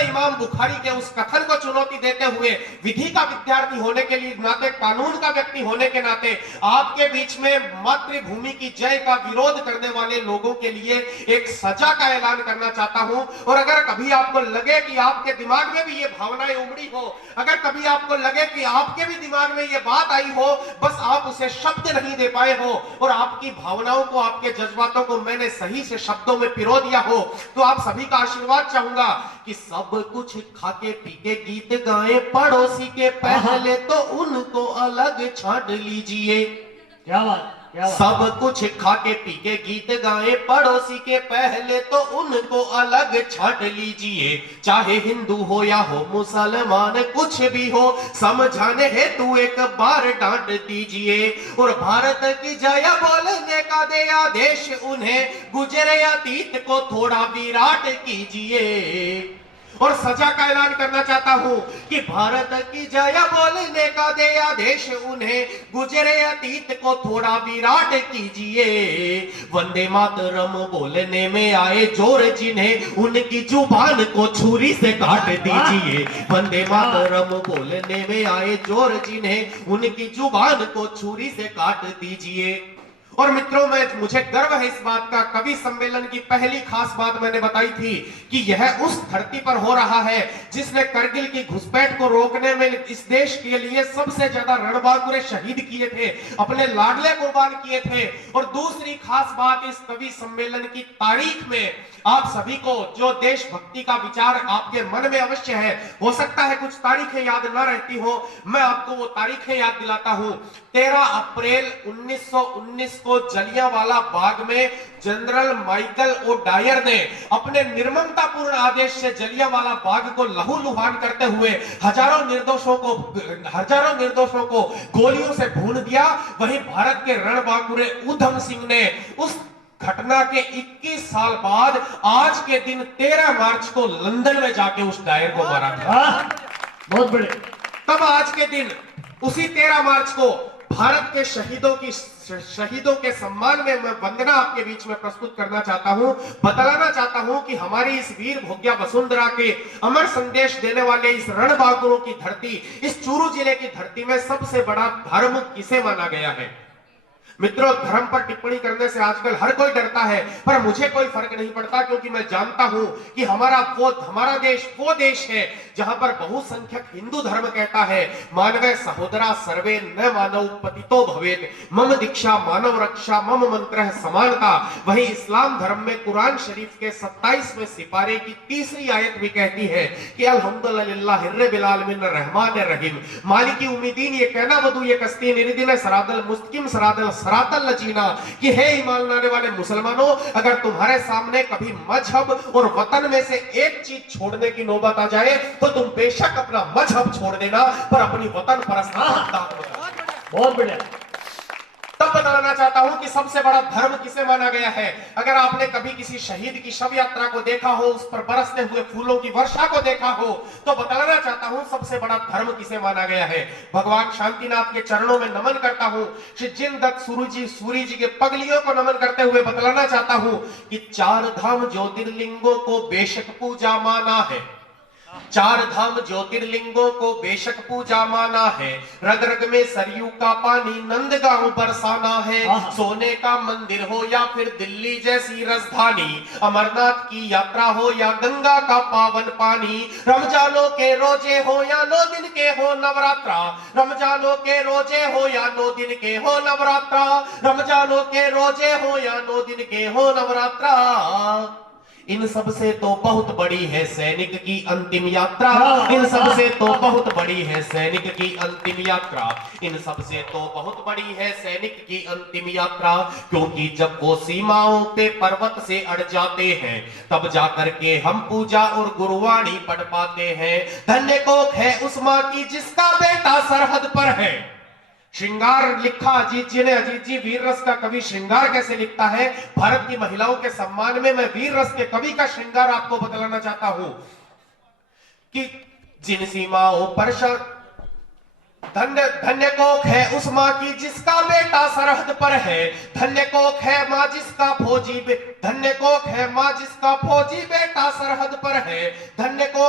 मैं इमाम बुखारी के उस कथन को चुनौती देते हुए विधि का विद्यार्थी होने के लिए नाते, कानून का व्यक्ति होने के नाते आपके बीच में मातृभूमि की जय का विरोध करने वाले लोगों के लिए एक सजा का ऐलान करना चाहता हूं। और अगर कभी आपको लगे कि आपके दिमाग में भी ये भावनाएं उमड़ी हो, अगर कभी आपको लगे कि आपके भी दिमाग में ये बात आई हो, बस आप उसे शब्द नहीं दे पाए हो और आपकी भावनाओं को, आपके जज्बातों को मैंने सही से शब्दों में पिरो दिया हो, तो आप सभी का आशीर्वाद चाहूंगा कि सब कुछ खाके पी के गीत गाए पड़ोसी के, पहले तो उनको अलग छांट लीजिए। क्या बात, क्या बात। सब कुछ खाके पी के गीत गाए पड़ोसी के, पहले तो उनको अलग छांट लीजिए। चाहे हिंदू हो या हो मुसलमान, कुछ भी हो समझाने हेतु एक बार डांट दीजिए। और भारत की जय बोलने का दे आदेश उन्हें, गुजरे अतीत को थोड़ा विराट कीजिए। और सजा का ऐलान करना चाहता हूं कि भारत की जय बोलने का दे आदेश उन्हें, गुजरे अतीत को थोड़ा विराट कीजिए। वंदे मातरम बोलने में आए जोर जिन्हें, उनकी जुबान को छुरी से काट दीजिए। वंदे मातरम बोलने में आए जोर जिन्हें, उनकी जुबान को छुरी से काट दीजिए। और मित्रों, मुझे गर्व है इस बात का, कवि सम्मेलन की पहली खास बात मैंने बताई थी कि यह उस धरती पर हो रहा है जिसने करगिल की घुसपैठ को रोकने में इस देश के लिए सबसे ज्यादा रणबांकुरे शहीद किए थे, अपने लाडले कुर्बान किए थे। और दूसरी खास बात, इस कवि सम्मेलन की तारीख में आप सभी को जो देशभक्ति का विचार आपके मन में अवश्य है, हो सकता है कुछ तारीखें याद ना रहती हो, मैं आपको वो तारीखें याद दिलाता हूं। 13 अप्रैल 1919 को जलियांवाला बाग में जनरल माइकल ओ डायर ने अपने निर्ममतापूर्ण आदेश से जलियांवाला बाग को लहूलुहान करते हुए हजारों निर्दोषों को गोलियों से भून दिया। वहीं भारत के रणबांकुरे ऊधम सिंह ने उस घटना के 21 साल बाद आज के दिन 13 मार्च को लंदन में जाके उस डायर को मारा था। बहुत बड़े। तब आज के दिन, उसी 13 मार्च को भारत के शहीदों के सम्मान में मैं वंदना आपके बीच में प्रस्तुत करना चाहता हूं, बतलाना चाहता हूं कि हमारी इस वीर भोग्या वसुंधरा के अमर संदेश देने वाले इस रणबांकुरों की धरती, इस चूरू जिले की धरती में सबसे बड़ा धर्म किसे माना गया है। मित्रों, धर्म पर टिप्पणी करने से आजकल हर कोई डरता है, पर मुझे कोई फर्क नहीं पड़ता, क्योंकि मैं जानता हूं कि हमारा देश वो देश है जहां पर बहुसंख्यक हिंदू धर्म कहता है, मानवे सहोदरा सर्वे न मानव पतितो भवेत्, मम दीक्षा मानव रक्षा मम मंत्र समानता। वहीं इस्लाम धर्म में कुरान शरीफ के 27वें सिपारे की 3री आयत भी कहती है कि अल्हम्दुलिल्लाह रब्बिल आलमीन रहमान रहीम मालिकी उम्मीदीन, ये कहना वदु ये कस्ती निरदिन सरादल मुस्तकिम सरादल सरातल लचीना, कि हे ईमान लाने वाले मुसलमानों, अगर तुम्हारे सामने कभी मजहब और वतन में से एक चीज छोड़ने की नौबत आ जाए तो तुम बेशक अपना मजहब छोड़ देना, पर अपनी वतन परस्त बहुत बढ़िया। तब बताना चाहता हूं कि सबसे बड़ा धर्म किसे माना गया है। अगर आपने कभी किसी शहीद की शव यात्रा को देखा हो, उस पर बरसते हुए फूलों की वर्षा को देखा हो, तो बताना चाहता हूं सबसे बड़ा धर्म किसे माना गया है। भगवान शांतिनाथ के चरणों में नमन करता हूं, श्री जिनदत्त सूरी जी के पगलियों को नमन करते हुए बतलाना चाहता हूं कि 4 धाम ज्योतिर्लिंगों को बेशक पूजा माना है, 4 धाम ज्योतिर्लिंगों को बेशक पूजा माना है। रग रग में सरयू का पानी नंदगांव बरसाना है। सोने का मंदिर हो या फिर दिल्ली जैसी राजधानी, अमरनाथ की यात्रा हो या गंगा का पावन पानी, रमजानों के रोजे हो या 9 दिन के हो नवरात्रा, रमजानों के रोजे हो या 9 दिन के हो नवरात्रा, रमजानों के रोजे हो या 9 दिन के हो नवरात्रा। इन सब से तो बहुत बड़ी है सैनिक की अंतिम यात्रा, इन सब से तो बहुत बड़ी है सैनिक की अंतिम यात्रा, इन सब से तो बहुत बड़ी है सैनिक की अंतिम यात्रा। क्योंकि जब वो सीमाओं पे पर्वत से अड़ जाते हैं, तब जाकर के हम पूजा और गुरुवाणी पढ़ पाते हैं। धन्य कोख है उस मां की जिसका बेटा सरहद पर है। श्रृंगार लिखा अजीत जी ने। अजीत जी वीर रस का कवि श्रृंगार कैसे लिखता है, भारत की महिलाओं के सम्मान में मैं वीर रस के कवि का श्रृंगार आपको बतलाना चाहता हूं कि जिन सीमाओं पर धन्य कोख है उस मां की जिसका बेटा सरहद पर है, धन्य कोख है मां जिसका फौजी धन्य कोख है मां जिसका फौजी बेटा सरहद पर है, धन्य कोख